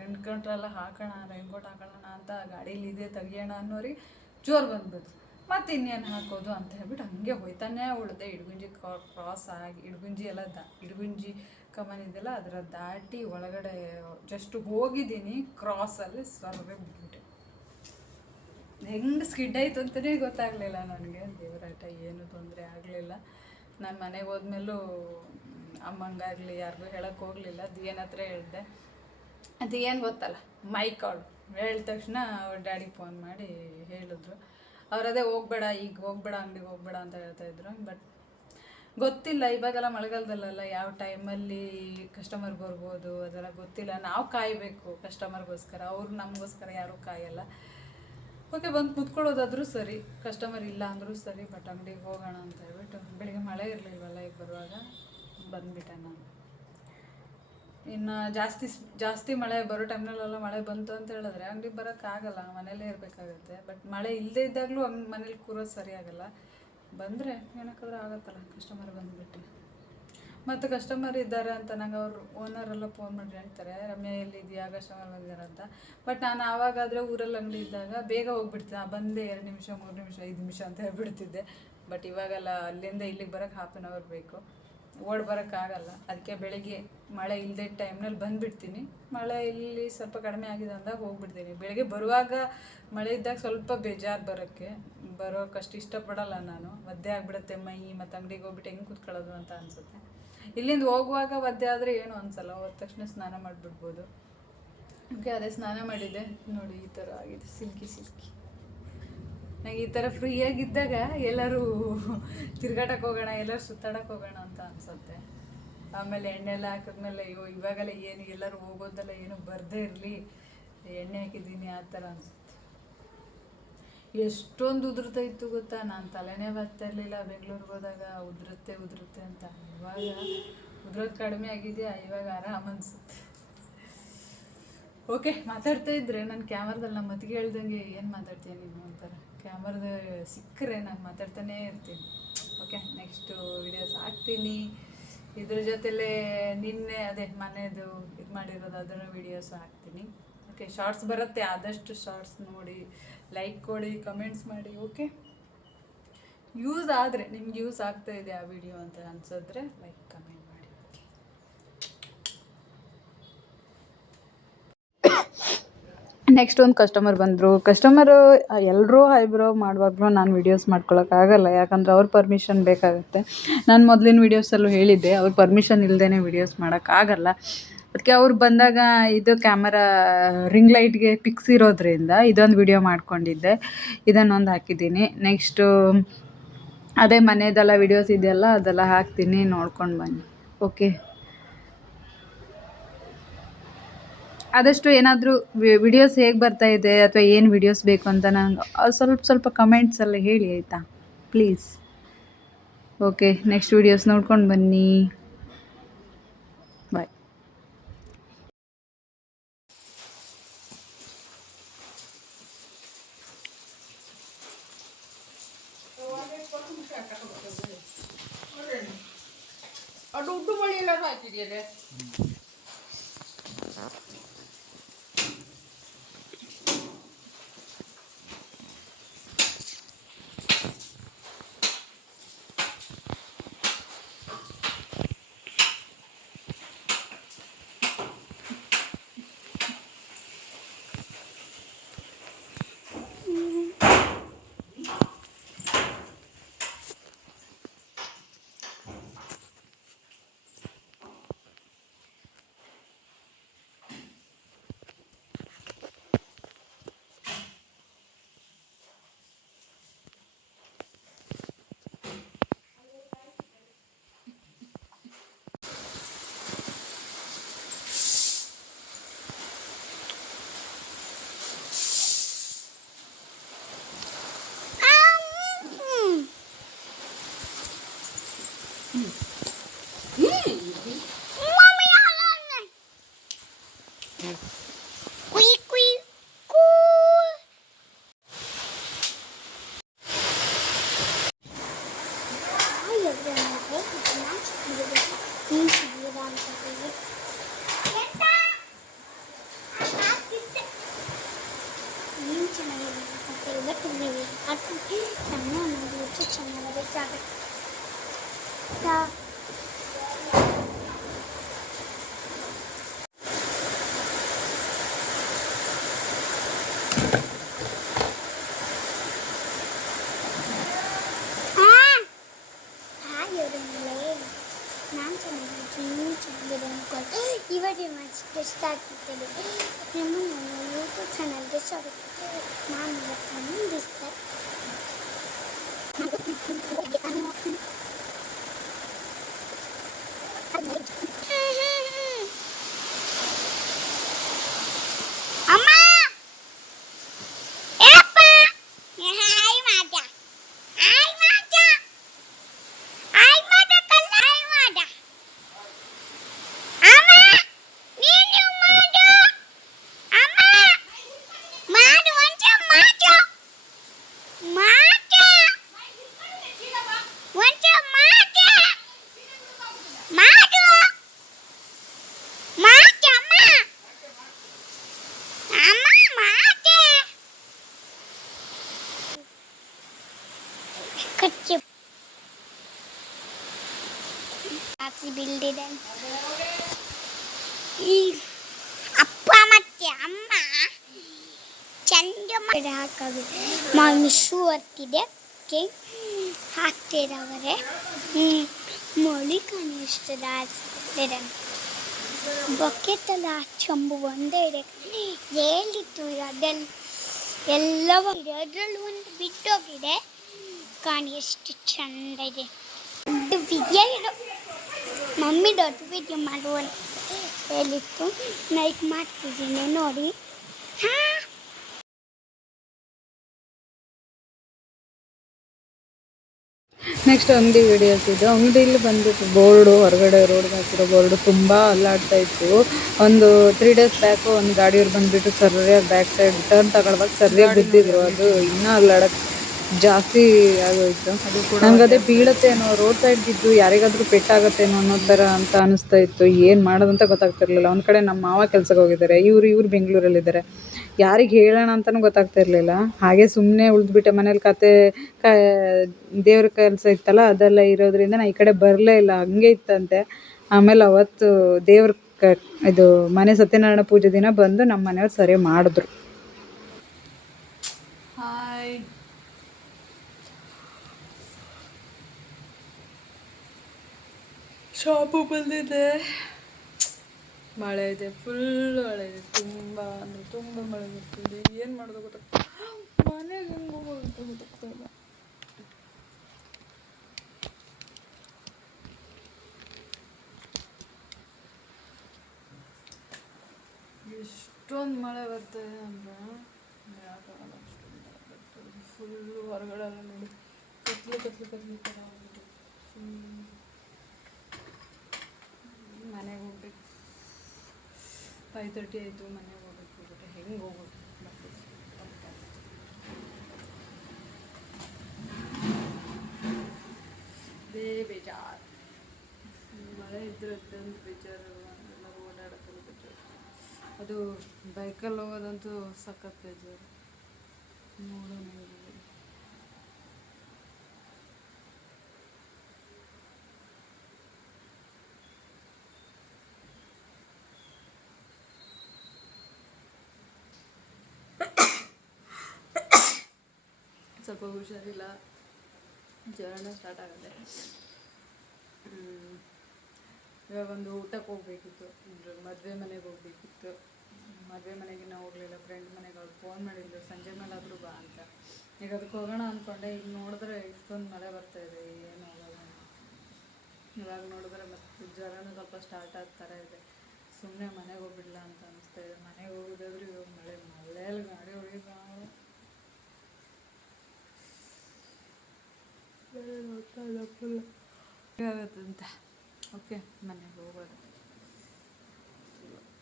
ರೇನ್ ಕೋಟೆಲ್ಲ ಹಾಕೋಣ ರೈನ್ಕೋಟ್ ಹಾಕೋಣ ಅಂತ ಗಾಡೀಲಿ ಇದೆ ತೆಗಿಯೋಣ ಅನ್ನೋರಿ ಜೋರು ಬಂದ್ಬಿಡ್ತು. ಮತ್ತು ಇನ್ನೇನು ಹಾಕೋದು ಅಂತ ಹೇಳ್ಬಿಟ್ಟು ಹಂಗೆ ಹೋಯ್ತಾನೆ ಉಳ್ದೆ. ಇಡ್ಗುಂಜಿ ಕ್ರಾಸ್ ಆಗಿ, ಇಡ್ಗುಂಜಿ ಎಲ್ಲ ದ, ಇಡ್ಗುಂಜಿ ಕಮನ್ ಇದೆಯಲ್ಲ, ಅದರ ದಾಟಿ ಒಳಗಡೆ ಜಸ್ಟ್ ಹೋಗಿದ್ದೀನಿ ಕ್ರಾಸಲ್ಲಿ ಸರ್ರೆ ಬಿಟ್ಬಿಟ್ಟೆ ಹೆಂಗೆ ಸ್ಕಿಡ್ ಆಯಿತು ಅಂತಲೇ ಗೊತ್ತಾಗಲಿಲ್ಲ ನನಗೆ. ದೇವರಾಟ ಏನು ತೊಂದರೆ ಆಗಲಿಲ್ಲ. ನಾನು ಮನೆಗೆ ಹೋದ್ಮೇಲೂ ಅಮ್ಮಂಗಾಗಲಿ ಯಾರಿಗೂ ಹೇಳಕ್ಕೆ ಹೋಗಲಿಲ್ಲ. ಹತ್ರ ಹೇಳಿದೆ. ಅದು ಏನು ಗೊತ್ತಲ್ಲ ಮೈಕ್ ಅವಳು ಹೇಳಿದ ತಕ್ಷಣ ಅವ್ರ ಡ್ಯಾಡಿಗೆ ಫೋನ್ ಮಾಡಿ ಹೇಳಿದ್ರು. ಅವ್ರು ಅದೇ ಹೋಗ್ಬೇಡ, ಈಗ ಹೋಗ್ಬೇಡ, ಅಂಗಡಿಗೆ ಹೋಗ್ಬೇಡ ಅಂತ ಹೇಳ್ತಾ ಇದ್ರು. ಬಟ್ ಗೊತ್ತಿಲ್ಲ, ಇವಾಗೆಲ್ಲ ಮಳೆಗಾಲದಲ್ಲೆಲ್ಲ ಯಾವ ಟೈಮಲ್ಲಿ ಕಸ್ಟಮರ್ ಬರ್ಬೋದು, ಅದೆಲ್ಲ ಗೊತ್ತಿಲ್ಲ. ನಾವು ಕಾಯಬೇಕು ಕಸ್ಟಮರ್ಗೋಸ್ಕರ ಅವರು ನಮಗೋಸ್ಕರ ಯಾರೂ ಕಾಯಲ್ಲ. ಓಕೆ ಬಂದು ಕುತ್ಕೊಳ್ಳೋದಾದ್ರೂ ಸರಿ. ಕಸ್ಟಮರ್ ಇಲ್ಲ ಅಂದರೂ ಸರಿ ಬಟ್ ಅಂಗಡಿಗೆ ಹೋಗೋಣ ಅಂತ ಹೇಳ್ಬಿಟ್ಟು ಬೆಳಿಗ್ಗೆ ಮಳೆ ಇರಲಿಲ್ವಲ್ಲ, ಈಗ ಬರುವಾಗ ಬಂದುಬಿಟ್ಟೆ ನಾನು. ಇನ್ನು ಜಾಸ್ತಿ ಜಾಸ್ತಿ ಮಳೆ ಬರೋ ಟೈಮ್ನಲ್ಲೆಲ್ಲ ಮಳೆ ಬಂತು ಅಂತ ಹೇಳಿದ್ರೆ ಅಂಗಡಿಗೆ ಬರೋಕ್ಕಾಗಲ್ಲ ಮನೇಲೇ ಇರಬೇಕಾಗುತ್ತೆ. ಬಟ್ ಮಳೆ ಇಲ್ಲದೇ ಇದ್ದಾಗಲೂ ಮನೇಲಿ ಕೂರೋದು ಸರಿ ಆಗಲ್ಲ. ಬಂದರೆ ಏನಕ್ಕಾದ್ರೂ ಆಗತ್ತಲ್ಲ ಕಸ್ಟಮರ್ ಬಂದುಬಿಟ್ಟು ಮತ್ತು ಕಸ್ಟಮರ್ ಇದ್ದಾರೆ ಅಂತ ನಂಗೆ ಅವರು ಓನರೆಲ್ಲ ಫೋನ್ ಮಾಡಿ ಹೇಳ್ತಾರೆ, ರಮ್ಯಾ ಎಲ್ಲಿದೆಯಾ? ಕಸ್ಟಮರ್ ಬಂದಿದ್ದಾರೆ ಅಂತ. ಬಟ್ ನಾನು ಆವಾಗಾದರೆ ಊರಲ್ಲಿ ಅಂಗಡಿ ಇದ್ದಾಗ ಬೇಗ ಹೋಗ್ಬಿಡ್ತೀನಿ ಬಂದೆ, ಎರಡು ನಿಮಿಷ, ಮೂರು ನಿಮಿಷ, ಐದು ನಿಮಿಷ ಅಂತ ಹೇಳ್ಬಿಡ್ತಿದ್ದೆ. ಬಟ್ ಇವಾಗೆಲ್ಲ, ಅಲ್ಲಿಂದ ಇಲ್ಲಿಗೆ ಬರೋಕ್ಕೆ ಹಾಫ್ ಆನ್ ಅವರ್ ಬೇಕು. ಓಡ್ ಬರೋಕ್ಕಾಗಲ್ಲ ಅದಕ್ಕೆ ಬೆಳಗ್ಗೆ ಮಳೆ ಇಲ್ಲದೆ ಟೈಮ್ನಲ್ಲಿ ಬಂದುಬಿಡ್ತೀನಿ. ಮಳೆ ಇಲ್ಲಿ ಸ್ವಲ್ಪ ಕಡಿಮೆ ಆಗಿದೆ ಅಂದಾಗ ಹೋಗ್ಬಿಡ್ತೀನಿ. ಬೆಳಗ್ಗೆ ಬರುವಾಗ ಮಳೆ ಇದ್ದಾಗ ಸ್ವಲ್ಪ ಬೇಜಾರು ಬರೋಕ್ಕೆ. ಬರೋಕ್ಕಷ್ಟು ಇಷ್ಟಪಡಲ್ಲ ನಾನು. ಒದ್ದೆ ಆಗ್ಬಿಡುತ್ತೆ ಮೈ, ಮತ್ತು ಅಂಗಡಿಗೆ ಹೋಗ್ಬಿಟ್ಟು ಹೆಂಗೆ ಕೂತ್ಕೊಳ್ಳೋದು ಅಂತ ಅನಿಸುತ್ತೆ. ಇಲ್ಲಿಂದ ಹೋಗುವಾಗ ಒದ್ದೆ ಆದರೆ ಏನು ಅನ್ಸಲ್ಲ. ಹೋದ ತಕ್ಷಣ ಸ್ನಾನ ಮಾಡಿಬಿಡ್ಬೋದು. ಓಕೆ, ಅದೇ ಸ್ನಾನ ಮಾಡಿದ್ದೆ. ನೋಡಿ, ಈ ಥರ ಆಗಿದೆ. Silky silky. ನಂಗೆ ಈ ಥರ ಫ್ರೀಯಾಗಿದ್ದಾಗ ಎಲ್ಲರೂ ತಿರ್ಗಾಟಕ್ಕೆ ಹೋಗೋಣ, ಎಲ್ಲರೂ ಸುತ್ತಾಡಕ್ಕೆ ಹೋಗೋಣ ಅಂತ ಅನ್ಸುತ್ತೆ. ಆಮೇಲೆ ಎಣ್ಣೆ ಎಲ್ಲ ಹಾಕಿದ್ಮೇಲೆ, ಅಯ್ಯೋ ಇವಾಗೆಲ್ಲ ಏನು, ಎಲ್ಲರೂ ಹೋಗೋದೆಲ್ಲ ಏನು ಬರದೇ ಇರಲಿ. ಎಣ್ಣೆ ಹಾಕಿದ್ದೀನಿ, ಆ ಥರ ಅನ್ಸುತ್ತೆ. ಎಷ್ಟೊಂದು ಉದುರ್ತಾ ಇತ್ತು ಗೊತ್ತಾ? ನಾನು ತಲೆನೇ ಬರ್ತಾ ಇರಲಿಲ್ಲ. ಬೆಂಗಳೂರಿಗೆ ಹೋದಾಗ ಉದುರುತ್ತೆ ಉದುರುತ್ತೆ ಅಂತ. ಇವಾಗ ಉದುರೋದು ಕಡಿಮೆ ಆಗಿದೆಯಾ? ಇವಾಗ ಆರಾಮ್ ಅನ್ಸುತ್ತೆ. ಓಕೆ, ಮಾತಾಡ್ತಾ ಇದ್ರೆ ನಾನು ಕ್ಯಾಮ್ರಾದಲ್ಲಿ ನಮ್ಮ ಮತ್ತಿಗೆ ಹೇಳ್ದಂಗೆ ಏನು ಮಾತಾಡ್ತೀನಿ ನೀನು ಅಂತಾರೆ ಕ್ಯಾಮ್ರದ ಸಿಕ್ಕರೆ ನಾನು ಮಾತಾಡ್ತಾನೇ ಇರ್ತೀನಿ. ಓಕೆ, ನೆಕ್ಸ್ಟು ವಿಡಿಯೋಸ್ ಹಾಕ್ತೀನಿ. ಇದ್ರ ಜೊತೆಲೇ ನಿನ್ನೆ ಅದೇ ಮನೆಯದು ಇದು ಮಾಡಿರೋದು ಅದರ ವಿಡಿಯೋಸ್ ಹಾಕ್ತೀನಿ. ಓಕೆ ಶಾರ್ಟ್ಸ್ ಬರುತ್ತೆ, ಆದಷ್ಟು ಶಾರ್ಟ್ಸ್ ನೋಡಿ ಲೈಕ್ ಕೊಡಿ ಕಮೆಂಟ್ಸ್ ಮಾಡಿ, ಓಕೆ? ಯೂಸ್ ಆದರೆ, ನಿಮ್ಗೆ ಯೂಸ್ ಆಗ್ತಾ ಇದೆ ಆ ವಿಡಿಯೋ ಅಂತ ಅನ್ಸಿದ್ರೆ ಲೈಕ್ ಕಮೆಂಟ್ ಮಾಡಿ ಓಕೆ ನೆಕ್ಸ್ಟ್ ಒಂದು ಕಸ್ಟಮರ್ ಬಂದರು. ಕಸ್ಟಮರು ಎಲ್ಲರೂ ಐಬ್ರೋ ಮಾಡುವಾಗಲೂ ನಾನು ವೀಡಿಯೋಸ್ ಮಾಡ್ಕೊಳ್ಳೋಕ್ಕಾಗಲ್ಲ ಯಾಕಂದ್ರೆ ಅವ್ರ ಪರ್ಮಿಷನ್ ಬೇಕಾಗುತ್ತೆ. ನಾನು ಮೊದಲಿನ ವೀಡಿಯೋಸಲ್ಲೂ ಹೇಳಿದ್ದೆ, ಅವ್ರ ಪರ್ಮಿಷನ್ ಇಲ್ಲದೇ ವೀಡಿಯೋಸ್ ಮಾಡೋಕ್ಕಾಗಲ್ಲ ಅದಕ್ಕೆ ಅವ್ರು ಬಂದಾಗ ಇದು ಕ್ಯಾಮರಾ ರಿಂಗ್ ಲೈಟ್ಗೆ ಪಿಕ್ಸ್ ಇರೋದ್ರಿಂದ ಇದೊಂದು ವಿಡಿಯೋ ಮಾಡ್ಕೊಂಡಿದ್ದೆ. ಇದನ್ನೊಂದು ಹಾಕಿದ್ದೀನಿ. ನೆಕ್ಸ್ಟು ಅದೇ ಮನೆಯದೆಲ್ಲ ವಿಡಿಯೋಸ್ ಇದೆಯಲ್ಲ, ಅದೆಲ್ಲ ಹಾಕ್ತೀನಿ, ನೋಡ್ಕೊಂಡು ಬನ್ನಿ. ಓಕೆ ಆದಷ್ಟು ಏನಾದರೂ ವಿಡಿಯೋಸ್ ಹೇಗೆ ಬರ್ತಾ ಇದೆ ಅಥವಾ ಏನು ವಿಡಿಯೋಸ್ ಬೇಕು ಅಂತ ನಂಗೆ ಸ್ವಲ್ಪ ಸ್ವಲ್ಪ ಕಮೆಂಟ್ಸಲ್ಲಿ ಹೇಳಿ ಆಯಿತಾ? ಪ್ಲೀಸ್ ಓಕೆ ನೆಕ್ಸ್ಟ್ ವಿಡಿಯೋಸ್ ನೋಡ್ಕೊಂಡು ಬನ್ನಿ ಬಾಯ್ ಅದು ಉಡ್ಡು ಮಳಿ ಎಲ್ಲ ಹಾಕಿದೆಯಲ್ಲೇ ಏನು ಚೆನ್ನಾಗಿದೆ ಮತ್ತು ಇವತ್ತು ಅದು ಸಣ್ಣ ಅನ್ನೋದು ಚೆನ್ನಾಗಿದೆ ಜಾಗ ನಾನು ಚೆನ್ನಾಗಿದ್ದೀನಿ ನೀವು ಚೆನ್ನಾಗಿದೆ ಅಂದ್ಕೊಂಡು ಇವತ್ತೇ ಮತ್ತೆ ಸ್ಟಾರ್ಟ್ ಆಗ್ತದೆ ನಿಮ್ಮ ನನ್ನ ಯೂಟ್ಯೂಬ್ ಚಾನಲ್ಗೆ ಸ್ವಾಗತ ನಾನು ಇವತ್ತು ಮುಂದಿಸ್ತೆ ಅಮ್ಮ ಏನಪ್ಪ ಹಾಯ್ ಮಾಡ ಹಾಯ್ ಮಾಡ ಹಾಯ್ ಮಾಡ ಕಲ್ಲ ಹಾಯ್ ಮಾಡ ಅಮ್ಮ ನೀನು ಮಾಡು ಅಮ್ಮ ಮಾಡು ಒಂಚ ಮಾಡು ಮಾಡು ಒಂಚ ಮಾಡು ಮಾಡು ಮಾಡು ಅಮ್ಮ ಅಮ್ಮ ಮಾಡು ಕಚ್ಚು ಹಾಕಿ ಬಿಲ್ಡಿದೆ. ಈ ಅಪ್ಪ ಮತ್ತೆ ಅಮ್ಮ ಚಂದ ಮಾಡಿ ಹಾಕೋದು ಮಾಮಿ ಶೂ ಹೊತ್ತಿದೆ. ಕೆ ಹಾಕ್ತಿರವರೆ ಹ್ಞೂ ಮೊಳಿ ಕಾಣಿಸ್ತದ ಹಾಕ್ತಿರ ಬಕೆಟ್ ಅಲ್ಲ ಚಂಬು ಒಂದೇ ಇದೆ. ಹೇಳಿತ್ತು ಅದೆಲ್ಲ? ಎಲ್ಲವೂ ಇದೆ. ಅದರಲ್ಲಿ ಒಂದು ಬಿಟ್ಟೋಗಿದೆ ಕಾಣಿ ಎಷ್ಟು ಚಂದ ಇದೆ. ವಿಡಿಯೋ ಇದು. ಮಮ್ಮಿ ದೊಡ್ಡ ವಿಡಿಯೋ ಮಾಡುವ ಹೇಳಿತ್ತು. ಲೈಕ್ ಮಾಡ್ತಿದ್ದೀನಿ ನೋಡಿ. ನೆಕ್ಸ್ಟ್ ಅಂಗಡಿ ವಿಡಿಯೋಸ್ ಇದು ಅಂಗಡಿಲಿ ಬಂದ್ಬಿಟ್ಟು ಬೋರ್ಡು ಹೊರಗಡೆ ರೋಡ್ಗೆ ಹಾಕಿರೋ ಬೋರ್ಡು ತುಂಬ ಅಲ್ಲಾಡ್ತಾ ಇತ್ತು. ಒಂದು ತ್ರೀ ಡೇಸ್ ಬ್ಯಾಕು ಒಂದು ಗಾಡಿಯವ್ರು ಬಂದ್ಬಿಟ್ಟು ಸರಿಯಾಗಿ ಬ್ಯಾಕ್ ಸೈಡ್ ಟರ್ನ್ ತಗೊಳ್ವಾಗ ಸರಿಯಾಗಿ ಬಿದ್ದಿದ್ರು. ಅದು ಇನ್ನೂ ಅಲ್ಲಾಡಕ್ ಜಾಸ್ತಿ ಆಗೋಯ್ತು. ನಂಗೆ ಅದೇ ಬೀಳತ್ತೇನೋ ರೋಡ್ ಸೈಡ್ ಬಿದ್ದು ಯಾರಿಗಾದ್ರೂ ಪೆಟ್ಟಾಗತ್ತೇನೋ ಅನ್ನೋ ಥರ ಅಂತ ಅನಿಸ್ತಾ ಇತ್ತು. ಏನು ಮಾಡೋದಂತ ಗೊತ್ತಾಗ್ತಿರ್ಲಿಲ್ಲ. ಒಂದು ಕಡೆ ನಮ್ಮ ಮಾವ ಕೆಲ್ಸಕ್ಕೆ ಹೋಗಿದ್ದಾರೆ. ಇವ್ರು ಇವ್ರು ಬೆಂಗಳೂರಲ್ಲಿದ್ದಾರೆ. ಯಾರಿಗೆ ಹೇಳೋಣ ಅಂತಲೂ ಗೊತ್ತಾಗ್ತಾ ಇರಲಿಲ್ಲ ಹಾಗೆ ಸುಮ್ಮನೆ ಉಳಿದ್ಬಿಟ್ಟೆ. ಮನೇಲಿ ಕತೆ ಕ ದೇವ್ರ ಕೆಲಸ ಇತ್ತಲ್ಲ ಅದೆಲ್ಲ ಇರೋದ್ರಿಂದ ನಾ ಈ ಕಡೆ ಬರಲೇ ಇಲ್ಲ. ಹಂಗೆ ಇತ್ತಂತೆ. ಆಮೇಲೆ ಅವತ್ತು ದೇವ್ರ ಕ ಇದು ಮನೆ ಸತ್ಯನಾರಾಯಣ ಪೂಜೆ ದಿನ ಬಂದು ನಮ್ಮ ಮನೆಯವ್ರು ಸರಿ ಮಾಡಿದ್ರು. ಶಾಪು ಬಂದಿದೆ. ಮಳೆ ಇದೆ ಫುಲ್ ಮಳೆ ಇದೆ ತುಂಬ, ಅಂದರೆ ತುಂಬ ಮಳೆ ಬರ್ತಿದೆ. ಏನು ಮಾಡೋದು ಗೊತ್ತಾಗ್ತದೆ ಮನೆಗೆ ಹೆಂಗೆ ಹೋಗೋದು ಅಂತ ಗೊತ್ತಾಗ್ತಾ ಇಲ್ಲ. ಎಷ್ಟೊಂದು ಮಳೆ ಬರ್ತಾಯಿದೆ ಅಂದರೆ ಹೇಳೋಕ್ಕಾಗಲ್ಲ ಅಷ್ಟೊಂದು ಮಳೆ ಬರ್ತಾಯಿದೆ ಫುಲ್ಲು ಹೊರಗಡೆ ಎಲ್ಲ ನೋಡಿ, ಕತ್ಲು ಕತ್ಲು ಕತ್ಲು ಥರ ಆಗಿದೆ ಫುಲ್ ಮನೆಗೆ ಹೋಗ್ಬೇಕು. ಫೈವ್ ತರ್ಟಿ ಆಯಿತು, ಮನೆಗೆ ಹೋಗ್ಬೇಕು ಬಟ್ ಹೆಂಗೆ ಹೋಗೋದು? ಅದೇ ಬೇಜಾರು ಮಳೆ ಇದ್ದರೆ ಅದಂತ ಬೇಜಾರು. ಎಲ್ಲರೂ ಓಡಾಡೋಕ್ಕಲ್ಲ ಬೇಜಾರು. ಅದು ಬೈಕಲ್ಲಿ ಹೋಗೋದಂತೂ ಸಖತ್ ಬೇಜಾರು. ನೋಡೋಣ ಹೇಗಿದೆ. ಸ್ವಲ್ಪ ಹುಷಾರಿಲ್ಲ. ಜ್ವರನ ಸ್ಟಾರ್ಟ್ ಆಗುತ್ತೆ. ಇವಾಗ ಒಂದು ಊಟಕ್ಕೆ ಹೋಗ್ಬೇಕಿತ್ತು. ಮದುವೆ ಮನೆಗೆ ಹೋಗ್ಬೇಕಿತ್ತು. ಮದುವೆ ಮನೆಗೆ ನಾವು ಹೋಗಲಿಲ್ಲ. ಫ್ರೆಂಡ್ ಮನೆಗೆ ಅವ್ರು ಫೋನ್ ಮಾಡಿದ್ರು. ಸಂಜೆ ಮೇಲೆ ಆದರೂ ಬಾ ಅಂತ. ಈಗ ಅದಕ್ಕೆ ಹೋಗೋಣ ಅಂದ್ಕೊಂಡೆ ಈಗ ನೋಡಿದ್ರೆ ಇಷ್ಟೊಂದು ಮಳೆ ಬರ್ತಾ ಇದೆ. ಏನು ಹೋಗೋಣ ಇವಾಗ ನೋಡಿದ್ರೆ ಮತ್ತೆ ಜ್ವರನೂ ಸ್ವಲ್ಪ ಸ್ಟಾರ್ಟ್ ಆಗ್ತಾರ ಇದೆ. ಸುಮ್ಮನೆ ಮನೆಗೆ ಹೋಗ್ಬಿಡಲ್ಲ ಅಂತ ಅನಿಸ್ತಾ ಇದೆ. ಮನೆಗೆ ಹೋಗೋದಾದ್ರೆ ಇವಾಗ ಮಳೆ, ಮಳೆಯಲ್ಲಿ ಗಾಡಿ ಹೊಡಿಯೋದು ನೋಡ್ತಾ ಇಲ್ಲ ಫುಲ್ ಆಗುತ್ತಂತ ಓಕೆ ಮನೆಗೆ ಹೋಗೋದು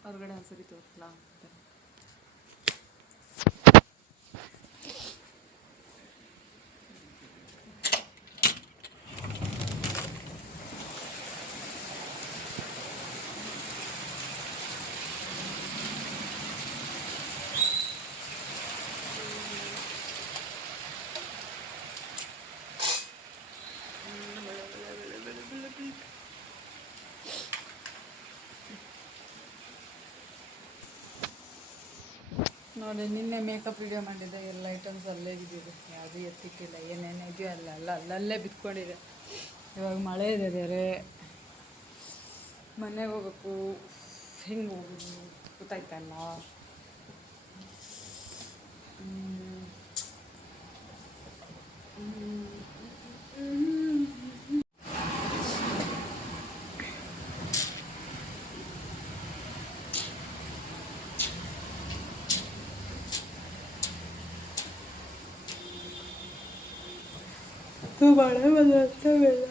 ಹೊರಗಡೆ ಒಂದ್ಸರಿ ತೋರಿಸ್ಲಾ ಅಂತ. ನೋಡಿ, ನಿನ್ನೆ ಮೇಕಪ್ ವಿಡಿಯೋ ಮಾಡಿದ್ದೆ, ಎಲ್ಲ ಐಟಮ್ಸ್ ಅಲ್ಲೇ ಬಿದ್ದಿದೆ. ಯಾವುದೂ ಎತ್ತಿಕ್ಕಿಲ್ಲ, ಏನೇನು ಇದೆಯೋ ಅಲ್ಲ ಅಲ್ಲ, ಅಲ್ಲಲ್ಲೇ ಬಿತ್ಕೊಂಡಿದೆ. ಇವಾಗ ಮಳೆ ಇದೆ ಬೇರೆ. ಮನೆಗೆ ಹೋಗ್ಬೇಕು. ಹೆಂಗೆ ಹೋಗೋದು ಗೊತ್ತಾಯ್ತಲ್ಲ ಮಳೆ ಅರ್ಥವಿಲ್ಲ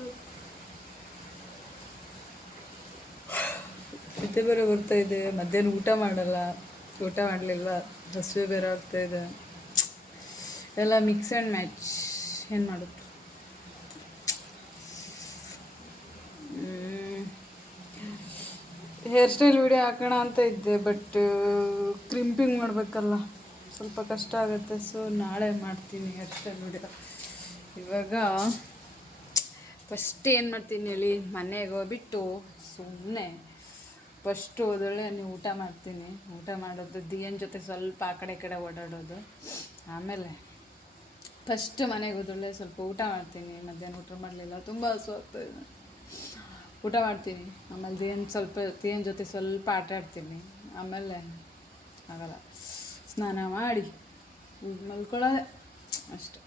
ನಿದ್ದೆ ಬೇರೆ ಬರ್ತಾ ಇದೆ, ಮಧ್ಯಾಹ್ನ ಊಟ ಮಾಡಲ್ಲ, ಊಟ ಮಾಡಲಿಲ್ಲ ಹಸುವೆ ಬೇರೆ ಆಗ್ತಾ ಇದೆ. ಎಲ್ಲ ಮಿಕ್ಸ್ ಆ್ಯಂಡ್ ಮ್ಯಾಚ್ ಏನು ಮಾಡುತ್ತೆ ಹೇರ್ ಸ್ಟೈಲ್ ವಿಡಿಯೋ ಹಾಕೋಣ ಅಂತ ಇದ್ದೆ ಬಟ್ ಕ್ರಿಂಪಿಂಗ್ ಮಾಡಬೇಕಲ್ಲ, ಸ್ವಲ್ಪ ಕಷ್ಟ ಆಗುತ್ತೆ ಸೊ ನಾಳೆ ಮಾಡ್ತೀನಿ ಹೇರ್ ಸ್ಟೈಲ್ ವಿಡಿಯೋ ಇವಾಗ ಫಸ್ಟ್ ಏನು ಮಾಡ್ತೀನಿ ಹೇಳಿ, ಮನೆಗೆ ಹೋಗ್ಬಿಟ್ಟು ಸುಮ್ಮನೆ ಫಸ್ಟ್ ಹೋದೊಳ್ಳೆ ನೀವು ಊಟ ಮಾಡ್ತೀನಿ. ಊಟ ಮಾಡೋದು, ದಿಯನ್ ಜೊತೆ ಸ್ವಲ್ಪ ಆ ಕಡೆ ಈ ಕಡೆ ಓಡಾಡೋದು. ಆಮೇಲೆ ಫಸ್ಟ್ ಮನೆಗೆ ಹೋದೊಳ್ಳೆ ಸ್ವಲ್ಪ ಊಟ ಮಾಡ್ತೀನಿ. ಮಧ್ಯಾಹ್ನ ಊಟ ಮಾಡಲಿಲ್ಲ, ತುಂಬ ಇದೆ. ಊಟ ಮಾಡ್ತೀನಿ. ಆಮೇಲೆ ದೇನ್ ಸ್ವಲ್ಪ ದೇನ್ ಜೊತೆ ಸ್ವಲ್ಪ ಆಟ ಆಡ್ತೀನಿ. ಆಮೇಲೆ ಆಗಲ್ಲ. ಸ್ನಾನ ಮಾಡಿ ಮಲ್ಕೊಳ್ಳೋದೆ ಅಷ್ಟೆ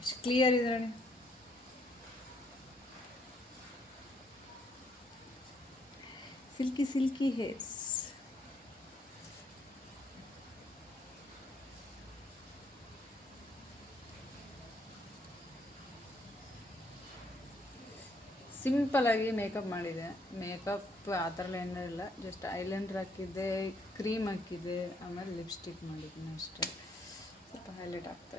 ಅಷ್ಟು ಕ್ಲಿಯರ್ ಇದೆ ನೋಡಿ ಸಿಲ್ಕಿ ಸಿಲ್ಕಿ ಹೇರ್ಸ್. ಸಿಂಪಲಾಗಿ ಮೇಕಪ್ ಮಾಡಿದೆ. ಮೇಕಪ್ ಆ ಥರ ಏನೂ ಇಲ್ಲ. ಜಸ್ಟ್ ಐಲೈನರ್ ಹಾಕಿದ್ದೆ ಕ್ರೀಮ್ ಹಾಕಿದ್ದೆ, ಆಮೇಲೆ ಲಿಪ್ಸ್ಟಿಕ್ ಮಾಡಿದ್ದೀನಿ ಅಷ್ಟೇ ಸ್ವಲ್ಪ ಹೈಲೈಟ್ ಆಗ್ತಾ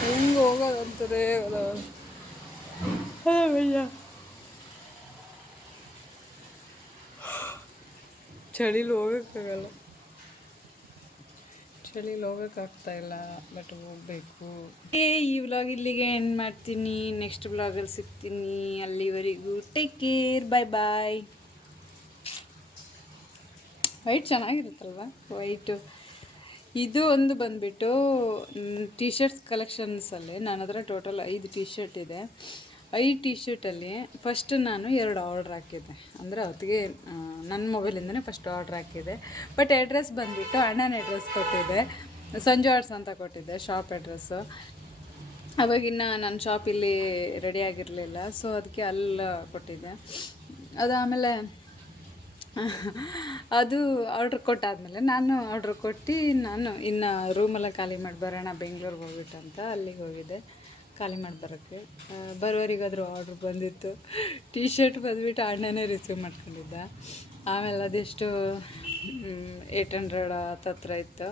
ಹೆಂಗೆ ಹೋಗೋದಂತಾರೆ ಅಯ್ಯ ಚಳಿಲಿ ಹೋಗೋಕ್ಕಾಗಲ್ಲ ಹೋಗೋಕ್ಕಾಗ್ತಾ ಇಲ್ಲ ಬಟ್ ಹೋಗ್ಬೇಕು. ಏ, ಈ ವ್ಲಾಗ್ ಇಲ್ಲಿಗೆ ಎಂಡ್ ಮಾಡ್ತೀನಿ. ನೆಕ್ಸ್ಟ್ ವ್ಲಾಗಲ್ಲಿ ಸಿಗ್ತೀನಿ. ಅಲ್ಲಿವರೆಗೂ take care bye bye white ಚೆನ್ನಾಗಿರುತ್ತಲ್ವಾ? White ಇದು ಒಂದು ಬಂದ್ಬಿಟ್ಟು ಟಿ ಶರ್ಟ್ಸ್ ಕಲೆಕ್ಷನ್ಸಲ್ಲಿ ನನ್ನ ಹತ್ರ ಟೋಟಲ್ ಐದು ಟಿ ಶರ್ಟ್ ಇದೆ. ಐದು ಟಿ ಶರ್ಟಲ್ಲಿ ಫಸ್ಟ್ ನಾನು ಎರಡು ಆರ್ಡ್ರ್ ಹಾಕಿದ್ದೆ. ಅಂದರೆ ಅವತ್ತಿಗೆ ನನ್ನ ಮೊಬೈಲಿಂದನೇ ಫಸ್ಟ್ ಆರ್ಡ್ರ್ ಹಾಕಿದ್ದೆ. ಬಟ್ ಅಡ್ರೆಸ್ ಬಂದುಬಿಟ್ಟು ಅಣ್ಣನ ಅಡ್ರೆಸ್ ಕೊಟ್ಟಿದ್ದೆ. ಸಂಜೆ ಆರ್ಡ್ಸ್ ಅಂತ ಕೊಟ್ಟಿದ್ದೆ ಶಾಪ್ ಅಡ್ರೆಸ್ಸು ಅವಾಗಿನ್ನ ನನ್ನ ಶಾಪ್ ಇಲ್ಲಿ ರೆಡಿ ಆಗಿರಲಿಲ್ಲ. ಸೊ ಅದಕ್ಕೆ ಅಲ್ಲಿ ಕೊಟ್ಟಿದ್ದೆ. ಅದಾದಮೇಲೆ ಅದು ಆರ್ಡ್ರ್ ಕೊಟ್ಟಾದಮೇಲೆ ನಾನು ಆರ್ಡ್ರ್ ಕೊಟ್ಟು ನಾನು ಇನ್ನು ರೂಮೆಲ್ಲ ಖಾಲಿ ಮಾಡಿ ಬರೋಣ, ಬೆಂಗ್ಳೂರಿಗೆ ಹೋಗ್ಬಿಟ್ಟು ಅಂತ ಅಲ್ಲಿಗೆ ಹೋಗಿದ್ದೆ. ಖಾಲಿ ಮಾಡಿ ಬರೋಕ್ಕೆ ಬರೋರಿಗಾದರೂ ಆರ್ಡ್ರ್ ಬಂದಿತ್ತು. ಟೀ ಶರ್ಟ್ ಬಂದುಬಿಟ್ಟು ಅಣ್ಣನೇ ರಿಸೀವ್ ಮಾಡ್ಕೊಂಡಿದ್ದ. ಆಮೇಲೆ ಅದೆಷ್ಟು ಏಯ್ಟ್ ಹಂಡ್ರೆಡ್ ಹತ್ತತ್ರ ಇತ್ತು.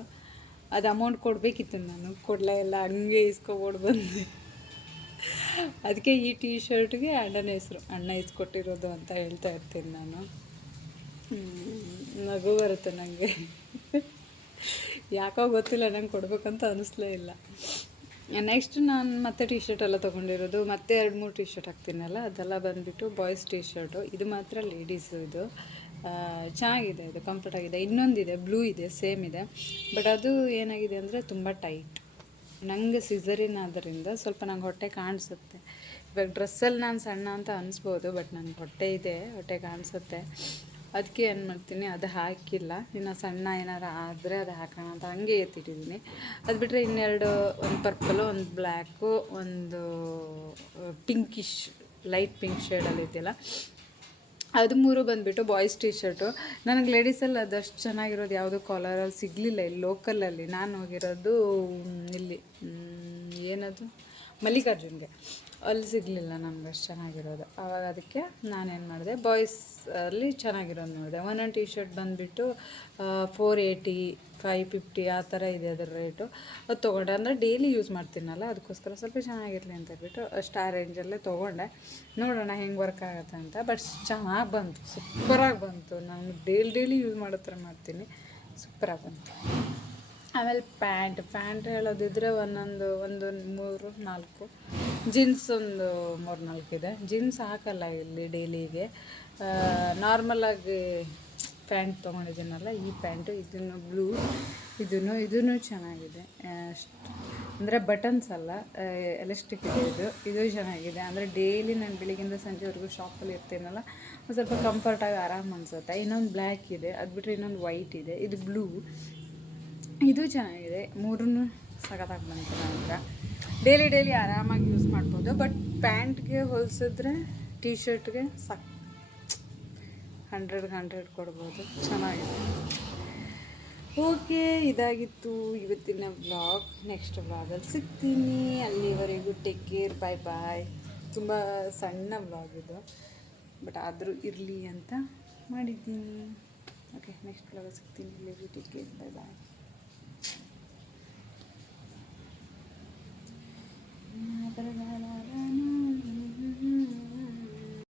ಅದು ಅಮೌಂಟ್ ಕೊಡಬೇಕಿತ್ತು ನಾನು. ಕೊಡಲೇ ಇಲ್ಲ, ಹಂಗೆ ಇಸ್ಕೊಬೋದು ಬಂದೆ. ಅದಕ್ಕೆ ಈ ಟೀ ಶರ್ಟ್ಗೆ ಅಣ್ಣನ ಹೆಸರು, ಅಣ್ಣ ಇಸ್ಕೊಟ್ಟಿರೋದು ಅಂತ ಹೇಳ್ತಾ ಇರ್ತೀನಿ ನಾನು. ನಗು ಬರುತ್ತೆ ನನಗೆ ಯಾಕೋ ಗೊತ್ತಿಲ್ಲ, ನಂಗೆ ಕೊಡಬೇಕಂತ ಅನ್ನಿಸ್ಲೇ ಇಲ್ಲ. ನೆಕ್ಸ್ಟ್ ನಾನು ಮತ್ತೆ ಟಿ ಶರ್ಟ್ ಎಲ್ಲ ತೊಗೊಂಡಿರೋದು. ಮತ್ತೆ ಎರಡು ಮೂರು ಟಿ ಶರ್ಟ್ ಹಾಕ್ತೀನಲ್ಲ, ಅದೆಲ್ಲ ಬಂದುಬಿಟ್ಟು ಬಾಯ್ಸ್ ಟಿ ಶರ್ಟು ಇದು ಮಾತ್ರ ಲೇಡೀಸು ಇದು. ಚೆನ್ನಾಗಿದೆ, ಇದು ಕಂಫರ್ಟ್ ಆಗಿದೆ. ಇನ್ನೊಂದಿದೆ ಬ್ಲೂ ಇದೆ ಸೇಮ್ ಇದೆ. ಬಟ್ ಅದು ಏನಾಗಿದೆ ಅಂದರೆ ತುಂಬ ಟೈಟ್ ನಂಗೆ ಸಿಸರಿನ್ ಆದ್ದರಿಂದ ಸ್ವಲ್ಪ ನಂಗೆ ಹೊಟ್ಟೆ ಕಾಣಿಸುತ್ತೆ. ಇವಾಗ ಡ್ರೆಸ್ಸಲ್ಲಿ ನಾನು ಸಣ್ಣ ಅಂತ ಅನಿಸ್ಬೋದು ಬಟ್ ನನಗೆ ಹೊಟ್ಟೆ ಇದೆ, ಹೊಟ್ಟೆ ಕಾಣಿಸುತ್ತೆ. ಅದಕ್ಕೆ ಏನು ಮಾಡ್ತೀನಿ, ಅದು ಹಾಕಿಲ್ಲ. ಇನ್ನು ಸಣ್ಣ ಏನಾರು ಆದರೆ ಅದು ಹಾಕೋಣ ಅಂತ ಹಂಗೆ ಎತ್ತಿಟ್ಟಿದ್ದೀನಿ. ಅದು ಬಿಟ್ಟರೆ ಇನ್ನೆರಡು, ಒಂದು ಪರ್ಪಲು, ಒಂದು ಬ್ಲ್ಯಾಕು, ಒಂದು ಪಿಂಕಿಶ್, ಲೈಟ್ ಪಿಂಕ್ ಶೇಡಲ್ಲಿ ಇದೆಯಲ್ಲ? ಅದು ಮೂರು ಬಂದುಬಿಟ್ಟು ಬಾಯ್ಸ್ ಟೀ ಶರ್ಟು ನನಗೆ ಲೇಡೀಸಲ್ಲಿ ಅದಷ್ಟು ಚೆನ್ನಾಗಿರೋದು ಯಾವುದೂ ಕಾಲರಲ್ಲಿ ಸಿಗಲಿಲ್ಲ. ಇಲ್ಲಿ ಲೋಕಲಲ್ಲಿ ನಾನು ಹೋಗಿರೋದು, ಇಲ್ಲಿ ಏನದು? ಮಲ್ಲಿಕಾರ್ಜುನ್ಗೆ. ಅಲ್ಲಿ ಸಿಗಲಿಲ್ಲ ನಮ್ಗೆ ಅಷ್ಟು ಚೆನ್ನಾಗಿರೋದು. ಆವಾಗ ಅದಕ್ಕೆ ನಾನೇನು ಮಾಡಿದೆ ಬಾಯ್ಸ್ ಅಲ್ಲಿ ಚೆನ್ನಾಗಿರೋದು ನೋಡಿದೆ. ಒಂದೊಂದು ಟಿ ಶರ್ಟ್ ಬಂದುಬಿಟ್ಟು ಫೋರ್ ಏಯ್ಟಿ ಫೈವ್ ಫಿಫ್ಟಿ ಆ ಥರ ಇದೆ ಅದರ ರೇಟು ಅದು ತೊಗೊಂಡೆ. ಅಂದರೆ ಡೈಲಿ ಯೂಸ್ ಮಾಡ್ತೀನಲ್ಲ, ಅದಕ್ಕೋಸ್ಕರ ಸ್ವಲ್ಪ ಚೆನ್ನಾಗಿರಲಿ ಅಂತ ಹೇಳ್ಬಿಟ್ಟು ಅಷ್ಟು ಆ ರೇಂಜಲ್ಲೇ ತೊಗೊಂಡೆ. ನೋಡೋಣ ಹೆಂಗೆ ವರ್ಕ್ ಆಗುತ್ತೆ ಅಂತ. ಬಟ್ ಚೆನ್ನಾಗಿ ಬಂತು. ಸೂಪರಾಗಿ ಬಂತು. ನಾನು ಡೈಲಿ ಡೈಲಿ ಯೂಸ್ ಮಾಡೋ ಥರ ಮಾಡ್ತೀನಿ. ಸೂಪರಾಗಿ ಬಂತು. ಆಮೇಲೆ ಪ್ಯಾಂಟ್ ಪ್ಯಾಂಟ್ ಹೇಳೋದಿದ್ರೆ ಒಂದೊಂದು, ಒಂದು ಮೂರು, ನಾಲ್ಕು. ಜೀನ್ಸ್ ಒಂದು ಮೂರು, ನಾಲ್ಕು ಇದೆ. ಜೀನ್ಸ್ ಹಾಕಲ್ಲ ಇಲ್ಲಿ ಡೈಲಿಗೆ ನಾರ್ಮಲಾಗಿ ಪ್ಯಾಂಟ್ ತೊಗೊಂಡಿದ್ದೀನಲ್ಲ, ಈ ಪ್ಯಾಂಟು, ಇದನ್ನು ಬ್ಲೂ ಇದನ್ನು ಇದೂ ಚೆನ್ನಾಗಿದೆ. ಅಂದರೆ ಬಟನ್ಸ್ ಅಲ್ಲ ಎಲೆಸ್ಟಿಕ್ ಇದೆ ಇದು. ಇದು ಚೆನ್ನಾಗಿದೆ. ಅಂದರೆ ಡೈಲಿ ನಾನು ಬೆಳಿಗ್ಗೆಯಿಂದ ಸಂಜೆವರೆಗೂ ಶಾಪಲ್ಲಿ ಇರ್ತೀನಲ್ಲ ಸ್ವಲ್ಪ ಕಂಫರ್ಟಾಗಿ ಆರಾಮ್ ಅನಿಸುತ್ತೆ. ಇನ್ನೊಂದು ಬ್ಲ್ಯಾಕ್ ಇದೆ. ಅದು ಬಿಟ್ಟರೆ ಇನ್ನೊಂದು ವೈಟ್ ಇದೆ. ಇದು ಬ್ಲೂ ಇದು ಚೆನ್ನಾಗಿದೆ. ಮೂರೂ ಸಖತ್ತಾಗಿ ಬಂತು ನಂತರ ಡೈಲಿ ಡೈಲಿ ಆರಾಮಾಗಿ ಯೂಸ್ ಮಾಡ್ಬೋದು. ಬಟ್ ಪ್ಯಾಂಟ್ಗೆ ಹೋಲಿಸಿದ್ರೆ ಟಿ ಶರ್ಟ್ಗೆ ಸಾಕು ಹಂಡ್ರೆಡ್ಗೆ ಹಂಡ್ರೆಡ್ ಕೊಡ್ಬೋದು. ಚೆನ್ನಾಗಿದೆ. ಓಕೆ ಇದಾಗಿತ್ತು ಇವತ್ತಿನ ವ್ಲಾಗ್ ನೆಕ್ಸ್ಟ್ ಬ್ಲಾಗಲ್ಲಿ ಸಿಗ್ತೀನಿ. ಅಲ್ಲಿವರೆಗೂ ಟೇಕ್ ಕೇರ್ ಬಾಯ್ ಬಾಯ್ ತುಂಬ ಸಣ್ಣ ಬ್ಲಾಗ್ ಇದು. ಬಟ್ ಆದರೂ ಇರಲಿ ಅಂತ ಮಾಡಿದ್ದೀನಿ. ಓಕೆ ನೆಕ್ಸ್ಟ್ ಬ್ಲಾಗಲ್ಲಿ ಸಿಗ್ತೀನಿ. ಅಲ್ಲಿವರೆಗೂ take care bye bye na.